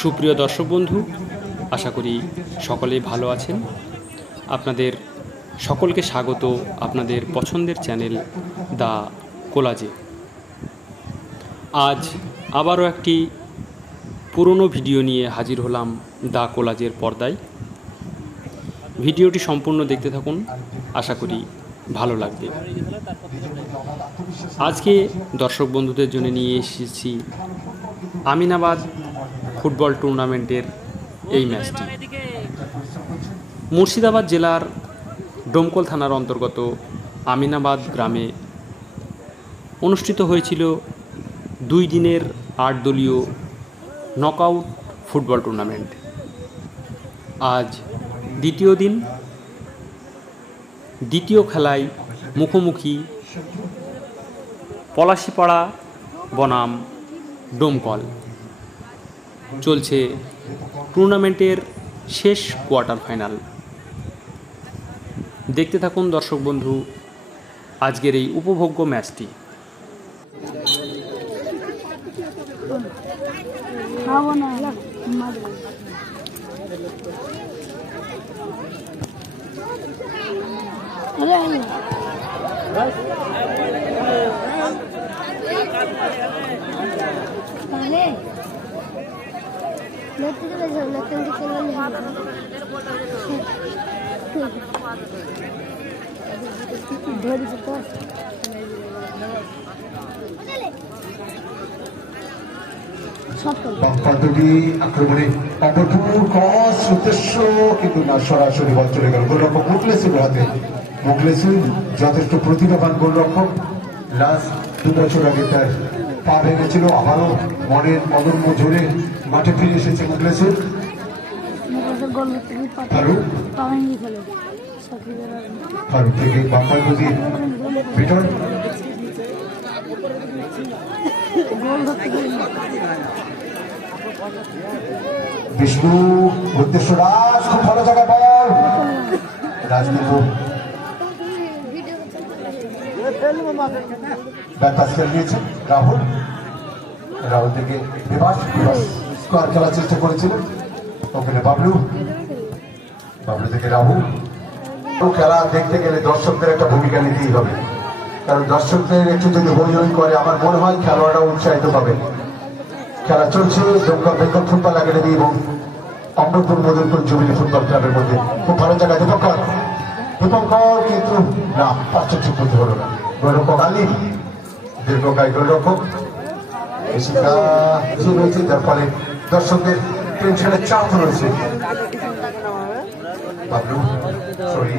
সুপ্রিয় দর্শক বন্ধু, আশা করি সকলেই ভালো আছেন। আপনাদের সকলকে স্বাগত আপনাদের পছন্দের চ্যানেল দ্য কোলাজে। আজ আবারও একটি পুরনো ভিডিও নিয়ে হাজির হলাম দ্য কোলাজের পর্দায়। ভিডিওটি সম্পূর্ণ দেখতে থাকুন, আশা করি ভালো লাগবে। আজকে দর্শক বন্ধুদের জন্য নিয়ে এসেছি আমিনাবাদ ফুটবল টুর্নামেন্টের এই ম্যাচটি। মুর্শিদাবাদ জেলার ডোমকল থানার অন্তর্গত আমিনাবাদ গ্রামে অনুষ্ঠিত হয়েছিল দুই দিনের আট দলীয় নকআউট ফুটবল টুর্নামেন্ট। আজ দ্বিতীয় দিন, দ্বিতীয় খেলায় মুখোমুখি পলাশিপাড়া বনাম ডোমকল। চলছে টুর্নামেন্টের শেষ কোয়ার্টার ফাইনাল। দেখতে থাকুন দর্শক বন্ধু আজকের এই উপভোগ্য ম্যাচটি। আক্রমণে না সরাসরি চলে গেল। যথেষ্ট প্রতিভাবান গোলরক্ষক। লাস্ট দু বছর আগে তার পা ভেঙেছিল, আবারও মনের অদম্য জোরে মাঠে ফিরে এসেছে ফারুক? থেকে বিষ্ণু, উদ্দেশ্য রাজ, খুব ভালো জায়গা বল রাজনীতি ব্যাপাস খেলে নিয়েছে রাহুল। রাহুল থেকে স্কোয়ার খেলার চেষ্টা করেছিলেন। ওখানে বাবলু। বাবলু থেকে রাহুল। খেলা দেখতে গেলে দর্শকদের একটা ভূমিকা নিতেই হবে। কারণ দর্শকদের একটু যদি হই হই করে, আমার মনে হয় খেলোয়াড়রা উৎসাহিত পাবে। খেলা চলছে দমকল বেঙ্গল ফুটবল একাডেমি এবং অমরপুর মদনপুর জুবিলি ফুটবল ক্লাবের মধ্যে। খুব ভালো জায়গায় দীপঙ্কর। দীপঙ্কর কিন্তু না পাঁচটা ঠিক হলো না। গোলরক্ষক আলী দীর্ঘকায় গোলরক্ষক বেশিটা কিছু রয়েছে যার ফলে দর্শকদের টেনশনের চাপ রয়েছে। বাবলু সরি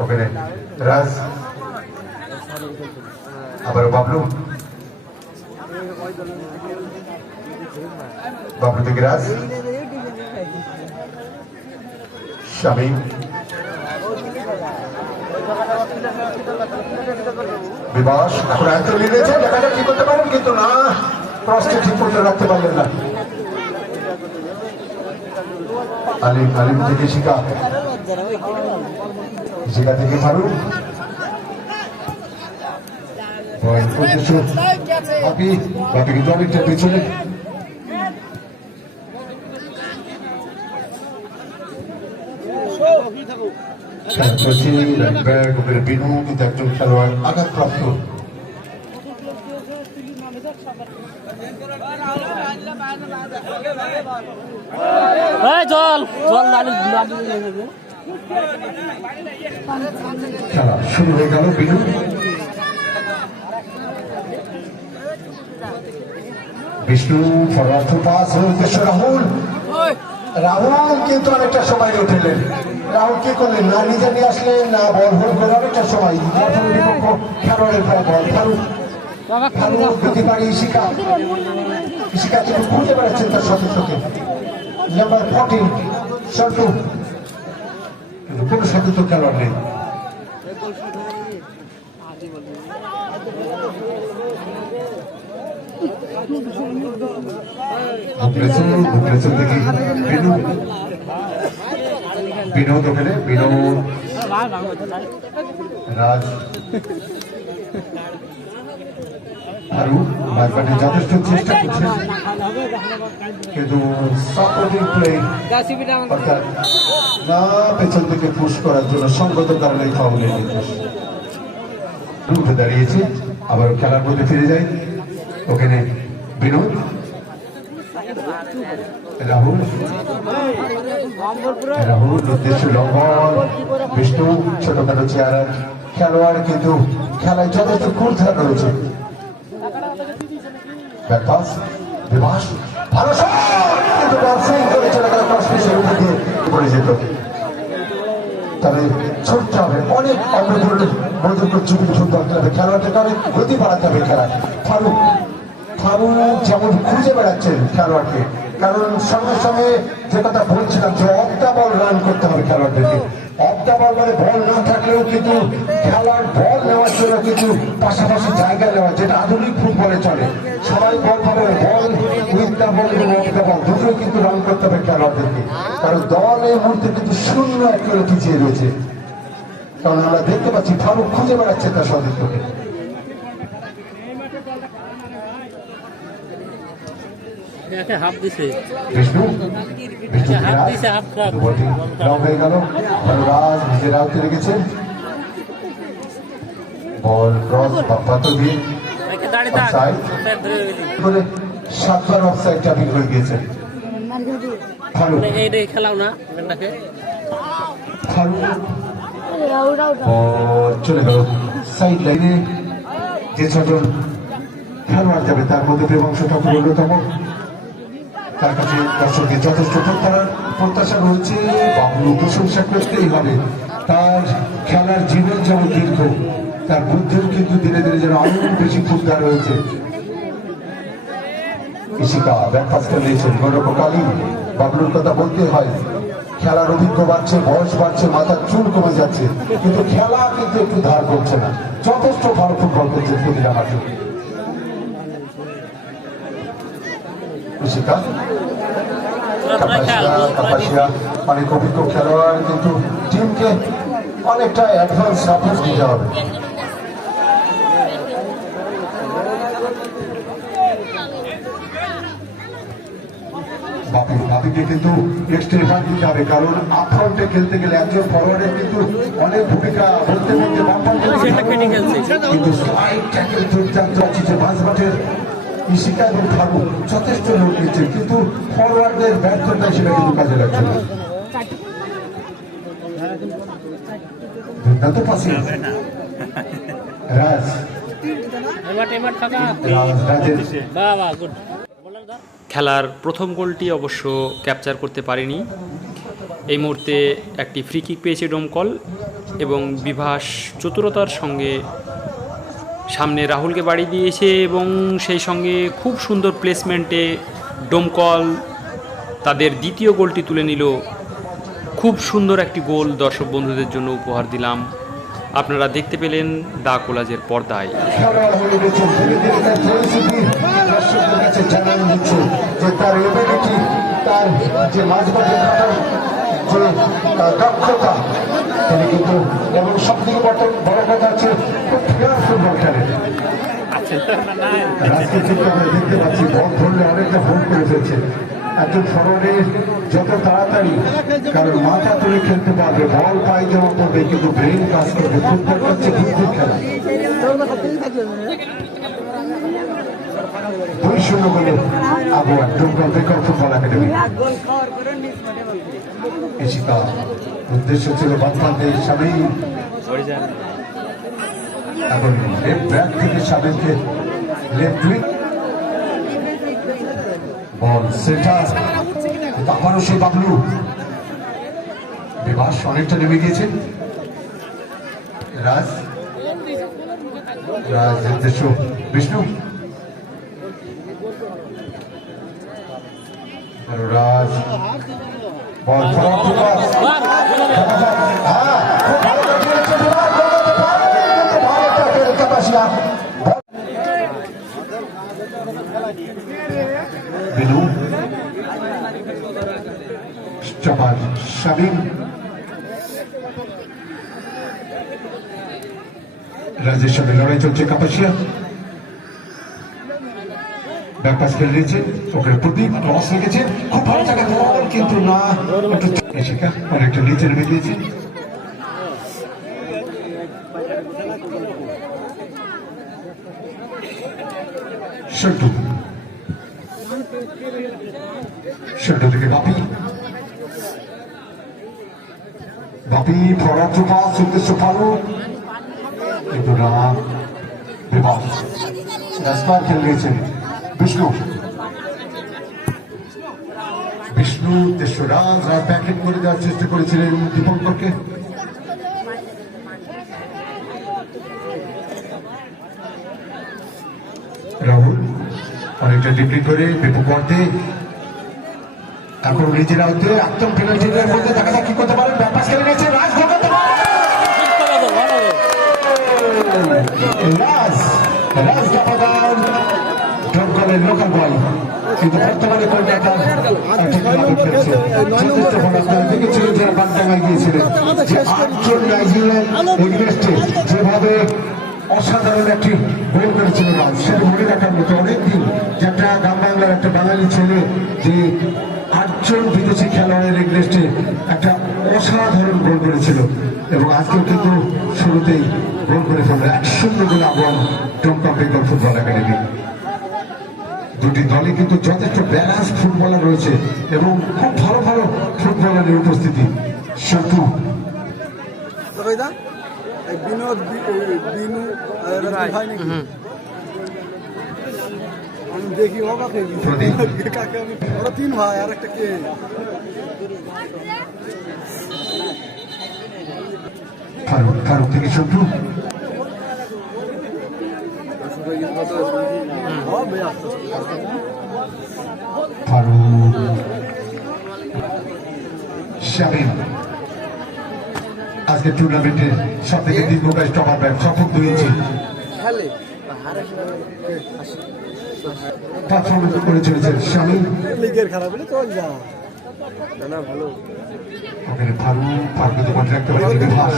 ওখানে রাজ, আবারও বাবলু। বাবলু থেকে রাজ। শামীম। বিবাস এখন এত লিখেছে দেখা যাক কি করতে পারেন কিন্তু না ক্রসকে ঠিক করতে রাখতে পারলেন না। আলিম আলিম থেকে শিকা শিকা থেকে ফারুক বাপি বাপি কিন্তু অনেকটা পেছনে। খেলা চলছে ব্যাগ বিনু কিন্তু একজন খেলোয়াড় আঘাতপ্রাপ্ত জল জল লালি লালি খেলা শুরু হয়ে গেল Binu. Bishnu forward pass Rahul. Rahul কিন্তু অনেকটা সময় উঠলেন। রাহুল কি করলেন? না নিজে নিয়ে আসলেন না বল হোল্ড করে অনেকটা সময়। খেলোয়াড়ের পর বল ফারুক ফারুক গতি পারি ইশিকা ইশিকা কিন্তু খুঁজে বেড়াচ্ছেন তার সদস্যকে নাম্বার ফোরটিন সল্টু কোনো সদস্য খেলোয়াড় নেই। ভুবনেশ্বর ভুবনেশ্বর থেকে বিনোদ ওখানে? বিনোদ? রাজ? আরু? মাঝমাঠে যথেষ্ট কিন্তু পেছন থেকে পুশ করার জন্য সঙ্গত উঠে দাঁড়িয়েছে। আবার খেলার মধ্যে ফিরে যায়। ওখানে বিনোদ। রাহুল রাহুল উদ্দেশ্য লঙ্ঘন বিষ্ণু, ছোটখাটো চেহারা, খেলোয়াড় কিন্তু খেলায় যথেষ্ট কুর্থার রয়েছে। ব্যাকপাস বিভাস ভালো কিন্তু ব্যবসায়ী করে চলে গেল ক্রস উপর দিয়ে পড়ে যেত। তবে ছুটতে হবে, অনেক অগ্রগণ্য মজুর চুপি ফুটবল ক্লাবে খেলোয়াড়দেরকে অনেক গতি বাড়াতে হবে খেলা ফারুক ফারুক যেমন খুঁজে বেড়াচ্ছেন খেলোয়াড়কে, কারণ সঙ্গে সঙ্গে যে কথা বলছিলাম যে অফটা বল রান করতে হবে খেলোয়াড়দেরকে। অফটা বল মানে বল না থাকলেও কিন্তু খেলার বল নেওয়ার জন্য কিন্তু পাশাপাশি জায়গা নেওয়া, যেটা আধুনিক ফুটবলে চলে। সবাই বল পাবে বল উইথ বল এবং অফ বল দুটোই কিন্তু রান করতে হবে খেলোয়াড়দেরকে। কারণ দল এই মুহূর্তে কিন্তু শূন্য একেবারে পিছিয়ে রয়েছে। কারণ আমরা দেখতে পাচ্ছি, ফারুক খুঁজে বেড়াচ্ছে তার সতীর্থকে। একে হাফ দিছে। বিষ্ণু বিষ্ণু হাত দিছে, হাত খারাপ। লং হয়ে গেল। রাজ নিজের আউটে রেখেছে। বল ক্রস পাতো দিয়ে। দাঁড়িয়ে থাক Offside. Offside ধরে সাতবার অফসাইড ট্রাফিক হয়ে গিয়েছে মার্কেট দিয়ে ফারুক। মানে খেলাও না চলে গেল। সাইড লাইনে যে ছজন খেলোয়াড় যাবে তার মধ্যে দেবাংশ ঠাকুর অন্যতম। তার কাছে দর্শকদের যথেষ্ট প্রত্যাশা রয়েছে বাবলু প্রশংসা করতেই হবে তার খেলার জীবন যেমন দীর্ঘ, তার বুদ্ধিও কিন্তু ধীরে ধীরে যেন আরও বেশি ক্ষুদ্র রয়েছে। নিয়েছেন গৌরবকালী বাবলুর কথা বলতে হয়, খেলার অভিজ্ঞ বাড়ছে, বয়স বাড়ছে মাথার চুল কমে যাচ্ছে, কিন্তু খেলা কিন্তু একটু ধার করছে না। যথেষ্ট ভালো ফুটবল করছে প্রতিটা মাঠে কাপাসিয়া কাপাসিয়া অনেক অভিজ্ঞ খেলোয়াড় কিন্তু টিমকে অনেকটা অ্যাডভান্স সাপোর্ট দিতে হবে বাপি বাপিকে কিন্তু রেফার দিতে হবে কারণ আপফ্রন্টে খেলতে গেলে একজন ফরওয়ার্ডের কিন্তু অনেক ভূমিকা বলতে বলতে বামফ্রন্টে। কিন্তু স্লাইড ট্যাকেল দুর্দান্ত আছে যে ইশিকা এবং ঠাকুর যথেষ্ট লোক নিচ্ছে, কিন্তু ফরওয়ার্ডদের ব্যর্থতা সেটা কিন্তু কাজে লাগছে না। দুর্দান্ত পাসিং রাজ। খেলার প্রথম গোলটি অবশ্য ক্যাপচার করতে পারেনি। এই মুহূর্তে একটি ফ্রি কিক পেয়েছে ডোমকল এবং বিভাস চতুরতার সঙ্গে সামনে রাহুলকে বাড়ি দিয়েছে এবং সেই সঙ্গে খুব সুন্দর প্লেসমেন্টে ডোমকল তাদের দ্বিতীয় গোলটি তুলে নিল। খুব সুন্দর একটি গোল দর্শক বন্ধুদের জন্য উপহার দিলাম। আপনারা দেখতে পেলেন দা কোলাজের পর্দায়। দক্ষতা, তিনি কিন্তু এবং সব থেকে বড় কথা খুব ফেয়ার ফুটবল খেলে রাজকে কিন্তু আমরা দেখতে পাচ্ছি, বল ধরলে অনেকটা ভুল করে ফেলছে। একজন ফরওয়ার্ডের যত তাড়াতাড়ি কারণ মাথা তুলে খেলতে পারবে, বল পাই যেমন করবে, কিন্তু ব্রেন কাজ করবে। ফুটবল হচ্ছে বুদ্ধির খেলা। দুই শূন্য বলে আবহাওয়া ডুমকল বেকর ফুটবল একাডেমি। উদ্দেশ্য ছিল বাচ্চাদের স্বামী এখন লেফট ব্যাক থেকে স্বামীকে লেফট উইং। Ball centre. আবারও সেই বাবলু। বিভাস অনেকটা নেমে গিয়েছে। রাজ। রাজ উদ্দেশ্য Bishnu. Raj. Ball forward to pass হ্যাঁ খুব ভালো কাটিয়েছে বিভাস দৌড়াতে পারে কিন্তু ভালো ট্যাকেল কাপাসিয়া বল বিনু চাপাল শামিম রাজের সাথে লড়াই চলছে কাপাসিয়া। ব্যাকপাস খেলে নিয়েছে ওখানে প্রদীপ ক্রস রেখেছে খুব ভালো জায়গায় বল কিন্তু না। একটু অনেকটা নিচে নেমে গিয়েছে। সন্টু থেকে বাপি। বাপি ফরার পাস উদ্দেশ্য কিন্তু না বিবাদ রাস্তার খেলে নিয়েছেন বিষ্ণু। উদ্দেশ্য রাজ রাজ ব্যাকেট করে দেওয়ার চেষ্টা করেছিলেন দীপঙ্করকে। রাহুল, অনেকটা ডিপ্লি করে বিপু পর্দে। এখন নিজের আওতে একদম পেনাল্টির মধ্যে দেখা যাক কি করতে পারেন। ব্যাপাস খেলে নিয়েছে রাজ করেন লোকাল বল। কিন্তু বর্তমানে যেভাবে অসাধারণ একটি গোল করেছিল রাজ মনে রাখার মতো অনেকদিন যে একটা গ্রাম বাংলার একটা বাঙালি ছেলে যে আটজন বিদেশি খেলোয়াড়ের এগেনস্টে একটা অসাধারণ গোল করেছিল। এবং আজকেও কিন্তু শুরুতেই গোল করে ফেলল। এক শূন্য গোল আবহাওয়া বেঙ্গল ফুটবল দুটি দলে কিন্তু যথেষ্ট ব্যালেন্স ফুটবলার রয়েছে এবং খুব ভালো ভালো ফুটবলারের উপস্থিতি। কইদা বিনোদ বিনু আমি দেখি অবাক হয়ে গেছি। কাকে আমি ওরা তিন ভাই আর একটা কে? ফারুক ফারুক থেকে সন্তু আজকে টুর্নামেন্টের সব থেকে দীর্ঘকায় টপার ব্যাট সফল পারফরমেন্স করে চলেছেন শামিম লিগের খারাপ হলে তো যা। ভালো। ওখানে ফারুক ফারুক তো বল রাখতে Bibhas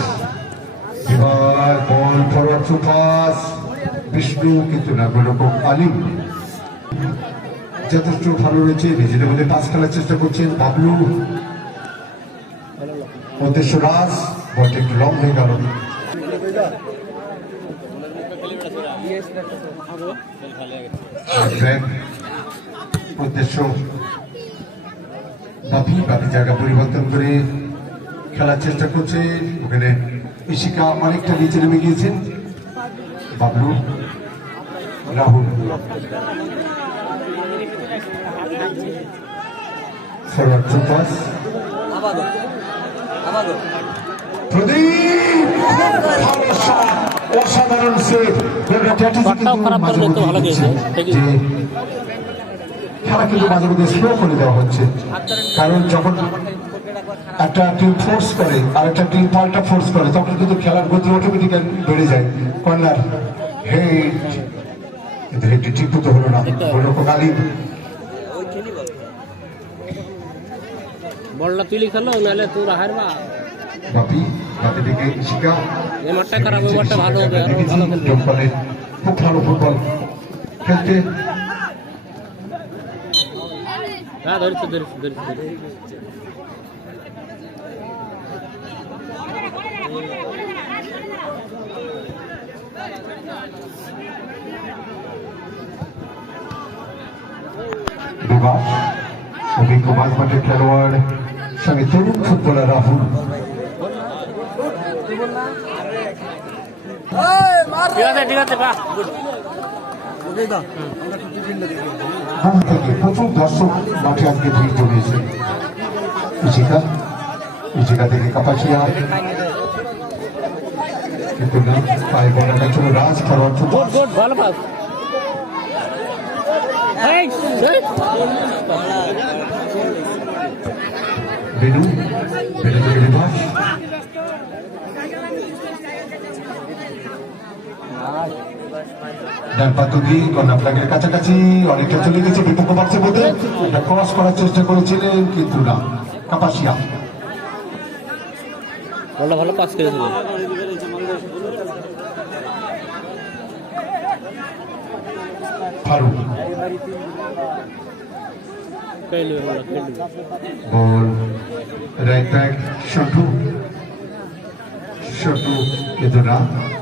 Bibhas ball forward to Bishnu কিন্তু না গোলরক্ষক আলিম যথেষ্ট ভালো রয়েছে নিজেদের মধ্যে পাস খেলার চেষ্টা করছেন বাবলু। উদ্দেশ্য রাজ বলটা একটু লং হয়ে গেল উদ্দেশ্য বাপি বাপি জায়গা পরিবর্তন করে খেলার চেষ্টা করছে ওখানে ইশিকা অনেকটা নিচে নেমে গিয়েছেন বাবলু রাহুল পাস প্রদীপ। অসাধারণ সেভ খারাপ করলে তো ভালো দিয়েছে। খেলা কিন্তু মাঝে মধ্যে স্লো করে দেওয়া হচ্ছে। কারণ যখন একটা টিম ফোর্স করে আর একটা টিম পাল্টা ফোর্স করে তখন কিন্তু খেলার গতি অটোমেটিক বেড়ে যায়। কর্নার হেড কিন্তু হেডটি ঠিক মতো হলো না। গোলরক্ষক আলিম বলটা তুই খেলো নাহলে তোর হারবা বাপি বাপি থেকে শিকা। এই মাঠটা খারাপ মাঠটা ভালো হবে ভালো খেলবে। খুব ভালো ফুটবল খেলতে হ্যাঁ ধরেছি ধরেছি ধরেছি ধরেছি। বিভাস অভিজ্ঞ মাঝমাঠের খেলোয়াড় সঙ্গে তরুণ ফুটবলার রাহুল। ঠিক আছে ঠিক আছে টিফিনটা থেকে প্রচুর দর্শক মাঠে আজকে ভিড় জমিয়েছে। ইশিকা ইশিকা থেকে কাপাসিয়া। কিন্তু না পায়ে বলাটা ছিল রাজ ভালো পাস। বেনু বেনু থেকে বিভাস। ডান কর্নার ফ্ল্যাগের কাছাকাছি অনেকটা চলে গেছে বিপক্ষ বাক্সের মধ্যে একটা ক্রস করার চেষ্টা করেছিলেন কিন্তু না। কাপাসিয়া। বলটা ভালো পাস ফারুক খেলবে ভালো খেলবে বল রাইট ব্যাক শটু শটু কিন্তু না।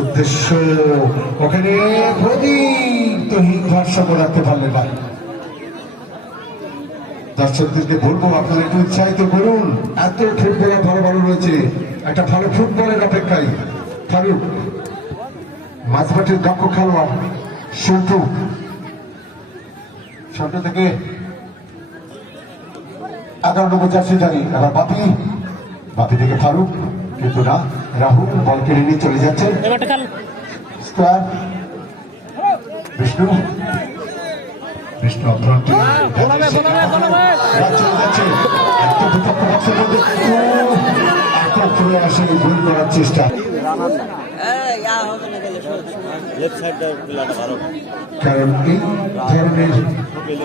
উদ্দেশ্য। ওখানে প্রদীপ্তহীন ভারসাম্য রাখতে পারলেন না। দর্শকদেরকে বলব, আপনারা একটু উৎসাহিত করুন। এত ফুটবলার ভালো ভালো রয়েছে। একটা ভালো ফুটবলের অপেক্ষায়। ফারুক, মাঝমাঠের দক্ষ খেলোয়াড় সন্টু সন্টু থেকে এগারো নম্বর জার্সি জানি এবার বাপি বাপি থেকে ফারুক, কিন্তু না। রাহুল বল কেড়ে নিয়ে চলে যাচ্ছেন স্কোয়ার বিষ্ণু অভ্রান্ত করার চেষ্টা। কারণ এই ধরনের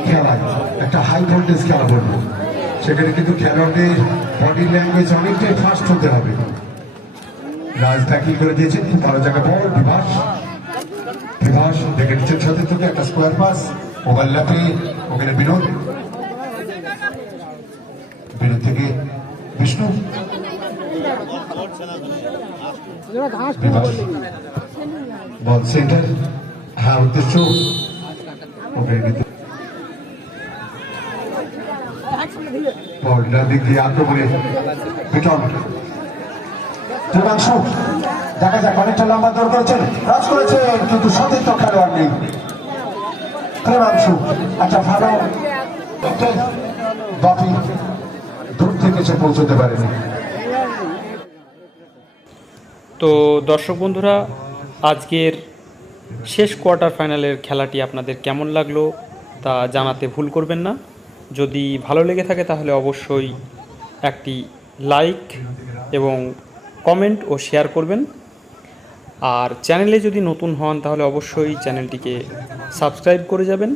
খেলায় একটা হাই ভোল্টেজ খেলা বলব। সেখানে কিন্তু খেলোয়াড়দের বডি ল্যাঙ্গুয়েজ অনেকটাই ফাস্ট হতে হবে। রাজ ট্যাকিং করে দিয়েছেন ভালো জায়গা বল বিভাস। বিভাস, দেখে নিচ্ছেন সাথে থেকে একটা স্কোয়ার পাস ওভারল্যাপে ওখানে বিনোদ। বিনোদ থেকে বিষ্ণু। বল সেন্টার হ্যাঁ উদ্দেশ্য বল দিক দিয়ে আক্রমণে। পিটন দেখা যাক অনেকটা লম্বা দৌড় করেছেন, রাজ করেছেন, কিন্তু সতীর্থ খেলোয়াড় নেই। ভালো বাপি দূর থেকে সে পৌঁছতে পারেনি। তো দর্শক বন্ধুরা, আজকের শেষ কোয়ার্টার ফাইনালের খেলাটি আপনাদের কেমন লাগল তা জানাতে ভুল করবেন না। যদি ভালো লেগে থাকে তাহলে অবশ্যই একটি লাইক এবং কমেন্ট ও শেয়ার করবেন। আর চ্যানেলে যদি নতুন হন, তাহলে অবশ্যই চ্যানেলটিকে সাবস্ক্রাইব করে যাবেন।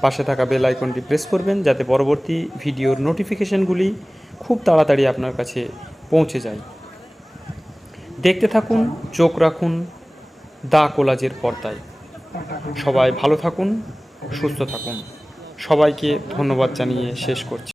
পাশে থাকা বেল আইকনটি প্রেস করবেন, যাতে পরবর্তী ভিডিওর নোটিফিকেশনগুলি খুব তাড়াতাড়ি আপনার কাছে পৌঁছে যায়। দেখতে থাকুন, চোখ রাখুন, দা কোলাজের পর্দায়। সবাই ভালো থাকুন, সুস্থ থাকুন। সবাইকে ধন্যবাদ জানিয়ে শেষ করছি।